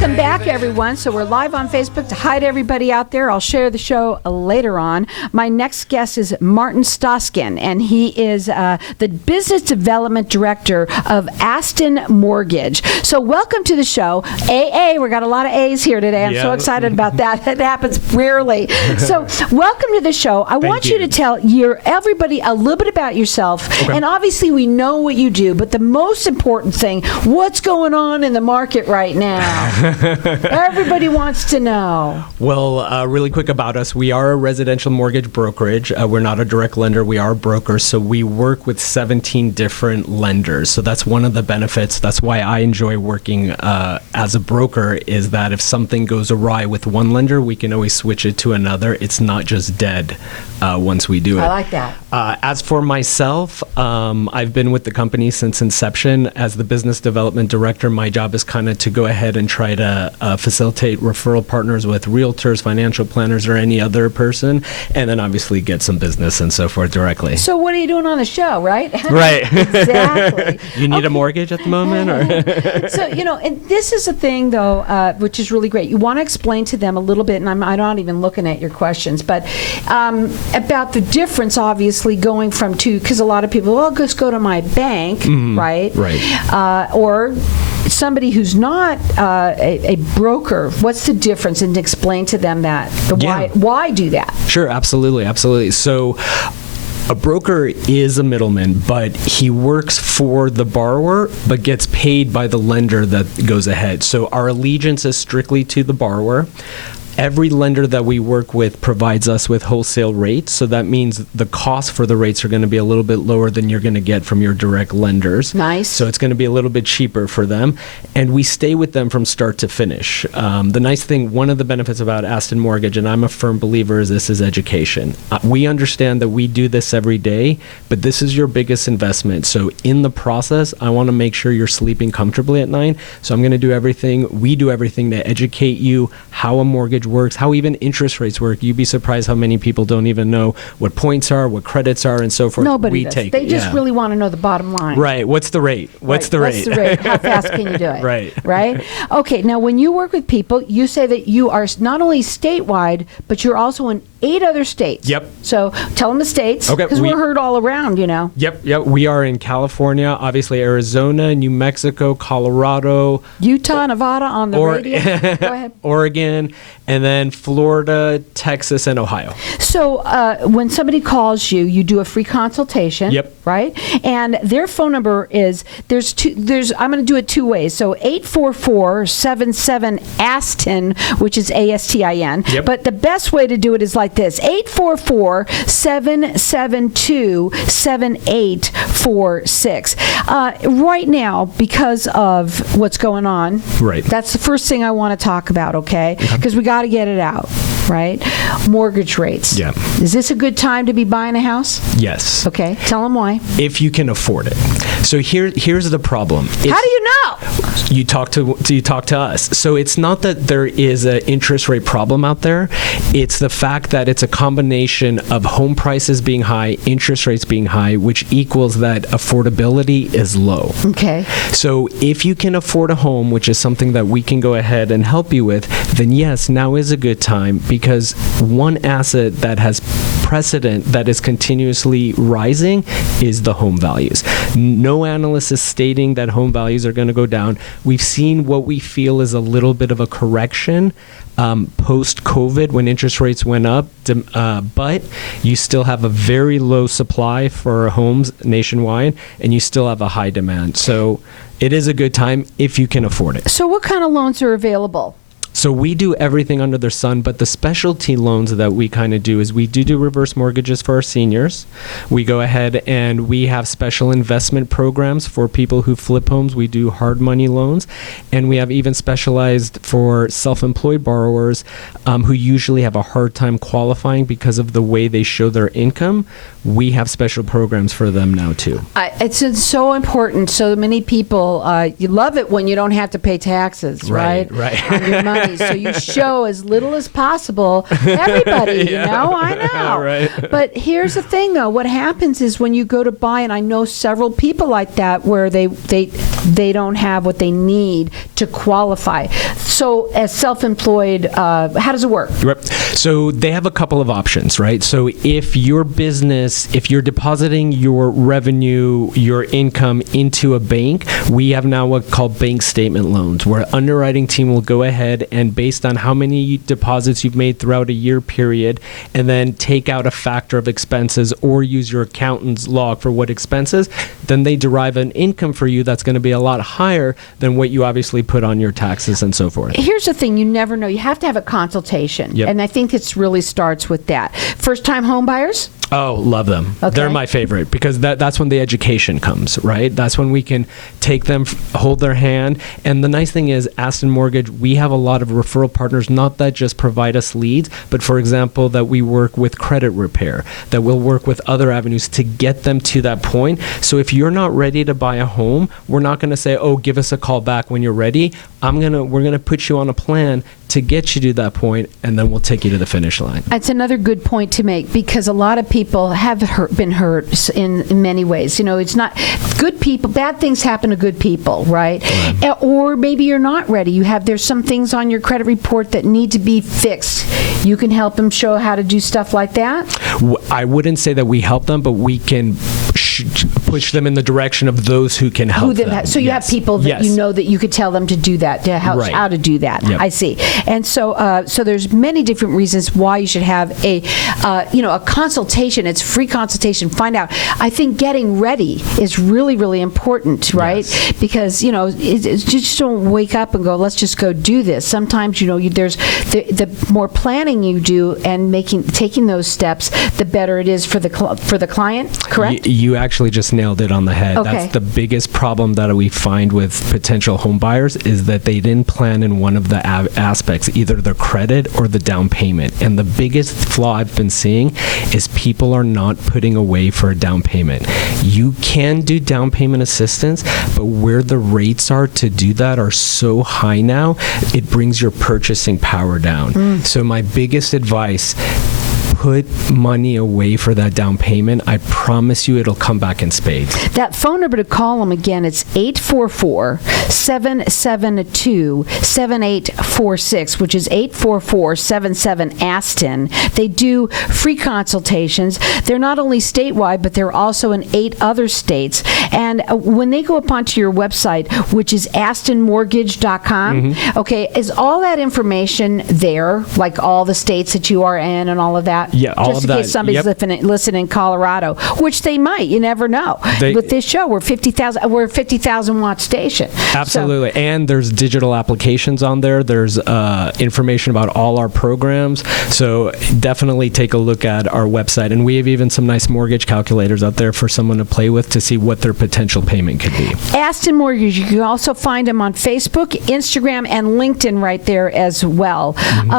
Welcome back, everyone. So we're live on Facebook. To hide everybody out there, I'll share the show later on. My next guest is Martin Tsatskin, and he is the Business Development Director of Astin Mortgage. So welcome to the show. AA, we got a lot of A's here today. I'm so excited about that. It happens rarely. So welcome to the show. I want you to tell everybody a little bit about yourself. Okay. And obviously we know what you do, but the most important thing, what's going on in the market right now? Everybody wants to know. Well, really quick about us. We are a residential mortgage brokerage. We're not a direct lender. We are a broker. So we work with 17 different lenders. So that's one of the benefits. That's why I enjoy working as a broker, is that if something goes awry with one lender, we can always switch it to another. It's not just dead once we do it. I like that. As for myself, I've been with the company since inception. As the business development director, my job is kind of to go ahead and try to facilitate referral partners with realtors, financial planners, or any other person, and then obviously get some business and so forth directly. So what are you doing on the show, right? Right. Exactly. You need a mortgage at the moment? Or? So, and this is a thing, though, which is really great. You want to explain to them a little bit, and I'm not even looking at your questions, but about the difference, obviously, going from because a lot of people, well, just go to my bank, right? Right. Or somebody who's not a broker, what's the difference? And explain to them that. Why do that? Sure, absolutely. So a broker is a middleman, but he works for the borrower, but gets paid by the lender that goes ahead. So our allegiance is strictly to the borrower. Every lender that we work with provides us with wholesale rates, so that means the cost for the rates are going to be a little bit lower than you're going to get from your direct lenders. Nice. So it's going to be a little bit cheaper for them, and we stay with them from start to finish. The nice thing, one of the benefits about Astin Mortgage, and I'm a firm believer, is this is education. We understand that we do this every day, but this is your biggest investment. So in the process, I want to make sure you're sleeping comfortably at night. So I'm going to do everything, we do everything to educate you how a mortgage works, how even interest rates work. You'd be surprised how many people don't even know what points are, what credits are, and so forth. Nobody does. They just really want to know the bottom line. Right. What's the rate? What's the rate? How fast can you do it? Right. Okay. Now, when you work with people, you say that you are not only statewide, but you're also in 8 other states. Yep. So tell them the states, because we're heard all around, Yep. We are in California, obviously Arizona, New Mexico, Colorado, Utah, Nevada on the radio. Go ahead. Oregon, and then Florida, Texas, and Ohio. So when somebody calls you, you do a free consultation. Yep. Right? And their phone number is, I'm going to do it 2 ways. So 844-77-ASTIN, which is ASTIN. Yep. But the best way to do it is like this, 844-772-7846. Right now, because of what's going on, right, that's the first thing I want to talk about, okay? Because we got to get it out, right? Mortgage rates. Yeah. Is this a good time to be buying a house? Yes. Okay. Tell them why. If you can afford it. So here's the problem. How do you know? You talk to us. So it's not that there is an interest rate problem out there. It's the fact that it's a combination of home prices being high, interest rates being high, which equals that affordability is low. Okay. So if you can afford a home, which is something that we can go ahead and help you with, then yes, now is a good time, because one asset that has precedent that is continuously rising is the home values. No analyst is stating that home values are going to go down. We've seen what we feel is a little bit of a correction post-COVID when interest rates went up, but you still have a very low supply for homes nationwide, and you still have a high demand. So it is a good time if you can afford it. So what kind of loans are available? So we do everything under the sun, but the specialty loans that we kind of do is we do reverse mortgages for our seniors. We go ahead and we have special investment programs for people who flip homes. We do hard money loans, and we have even specialized for self-employed borrowers who usually have a hard time qualifying because of the way they show their income. We have special programs for them now too. It's so important. So many people, you love it when you don't have to pay taxes, right? Right. On your money. money, so you show as little as possible. Everybody, I know. Right. But here's the thing, though. What happens is when you go to buy, and I know several people like that, where they don't have what they need to qualify. So as self-employed, how does it work? Right. So they have a couple of options, right? So if your business, if you're depositing your revenue, your income into a bank, we have now what's called bank statement loans, where underwriting team will go ahead and based on how many deposits you've made throughout a year period, and then take out a factor of expenses or use your accountant's log for what expenses, then they derive an income for you that's going to be a lot higher than what you obviously put on your taxes and so forth. Here's the thing, you never know. You have to have a consultation. Yep. And I think it really starts with that. First-time home buyers? Oh, love them. Okay. They're my favorite because that's when the education comes, right? That's when we can take them, hold their hand. And the nice thing is, Astin Mortgage, we have a lot of referral partners, not that just provide us leads, but for example, that we work with credit repair, that we'll work with other avenues to get them to that point. So if you're not ready to buy a home, we're not going to say, oh, give us a call back when you're ready. We're going to put you on a plan to get you to that point, and then we'll take you to the finish line. That's another good point to make, because a lot of people have been hurt in many ways. It's not good people. Bad things happen to good people, right? Or maybe you're not ready. There's some things on your credit report that need to be fixed. You can help them show how to do stuff like that? I wouldn't say that we help them, but we can push them in the direction of those who can help them. So you have people that you know that you could tell them to do that, how to do that. Yep. I see. And so there's many different reasons why you should have a consultation. It's free consultation. Find out. I think getting ready is really, really important, right? Yes. Because, just don't wake up and go, let's just go do this. Sometimes, there's the more planning you do and taking those steps, the better it is for the client, correct? You actually just nailed it on the head. Okay. That's the biggest problem that we find with potential home buyers is that they didn't plan in one of the aspects, either the credit or the down payment. And the biggest flaw I've been seeing is people are not putting away for a down payment. You can do down payment assistance, but where the rates are to do that are so high now, it brings your purchasing power down. So my biggest advice, put money away for that down payment. I promise you it'll come back in spades. That phone number to call them again, it's 844-772-7846, which is 844-77-ASTIN. They do free consultations. They're not only statewide, but they're also in 8 other states. And when they go up onto your website, which is astinmortgage.com, okay, is all that information there, like all the states that you are in and all of that? Yeah, all just of in that. Case somebody's listening in Colorado, which they might. You never know. With this show, we're 50,000 watt station. Absolutely, and there's digital applications on there. There's information about all our programs. So definitely take a look at our website, and we have even some nice mortgage calculators out there for someone to play with to see what their potential payment could be. Astin Mortgage. You can also find them on Facebook, Instagram, and LinkedIn right there as well.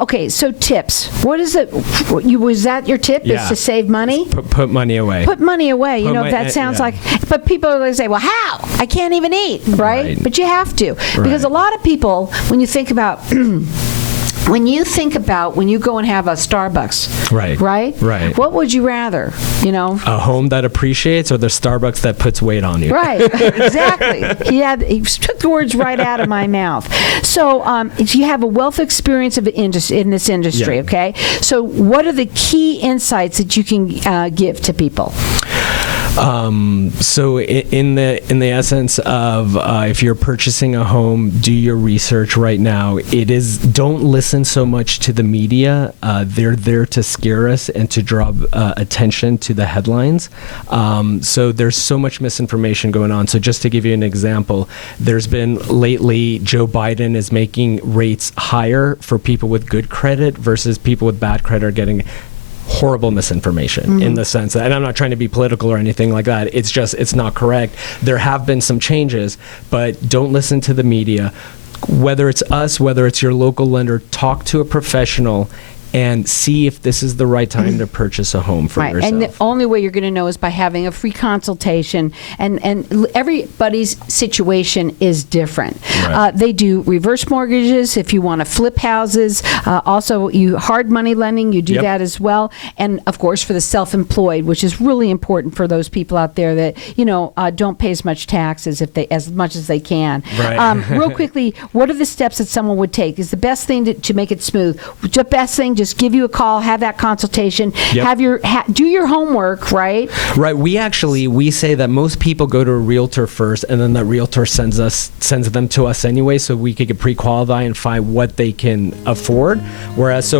Okay, so tips. What is it? Was that your tip? Yeah. Is to save money? Put money away. Put money away. That sounds like. But people are going to say, "Well, how? I can't even eat." Right? But you have to, because a lot of people, when you think about. When you go and have a Starbucks, right? What would you rather, A home that appreciates or the Starbucks that puts weight on you? Right, exactly. He took the words right out of my mouth. So you have a wealth of experience in this industry, okay? So what are the key insights that you can give to people? So in the essence of if you're purchasing a home, do your research right now. Don't listen so much to the media. They're there to scare us and to draw attention to the headlines. So there's so much misinformation going on. So just to give you an example, there's been lately Joe Biden is making rates higher for people with good credit versus people with bad credit are getting horrible misinformation in the sense that, and I'm not trying to be political or anything like that, it's not correct. There have been some changes, but don't listen to the media. Whether it's us, whether it's your local lender, talk to a professional and see if this is the right time to purchase a home for Right, yourself. and the only way you're going to know is by having a free consultation. And everybody's situation is different. Right. They do reverse mortgages if you want to flip houses. Also, you hard money lending, you do Yep. that as well. And of course, for the self-employed, which is really important for those people out there that don't pay as much taxes as much as they can. Right. Real quickly, what are the steps that someone would take? Is the best thing to make it smooth? The best thing, just give you a call, have that consultation, Yep. do your homework, right? Right. We say that most people go to a realtor first, and then that realtor sends them to us anyway, so we could pre-qualify and find what they can afford. Whereas,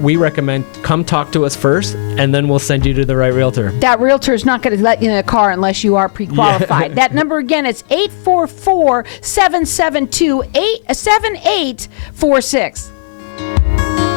we recommend come talk to us first, and then we'll send you to the right realtor. That realtor is not going to let you in the car unless you are pre-qualified. That number again is 844-772-7846.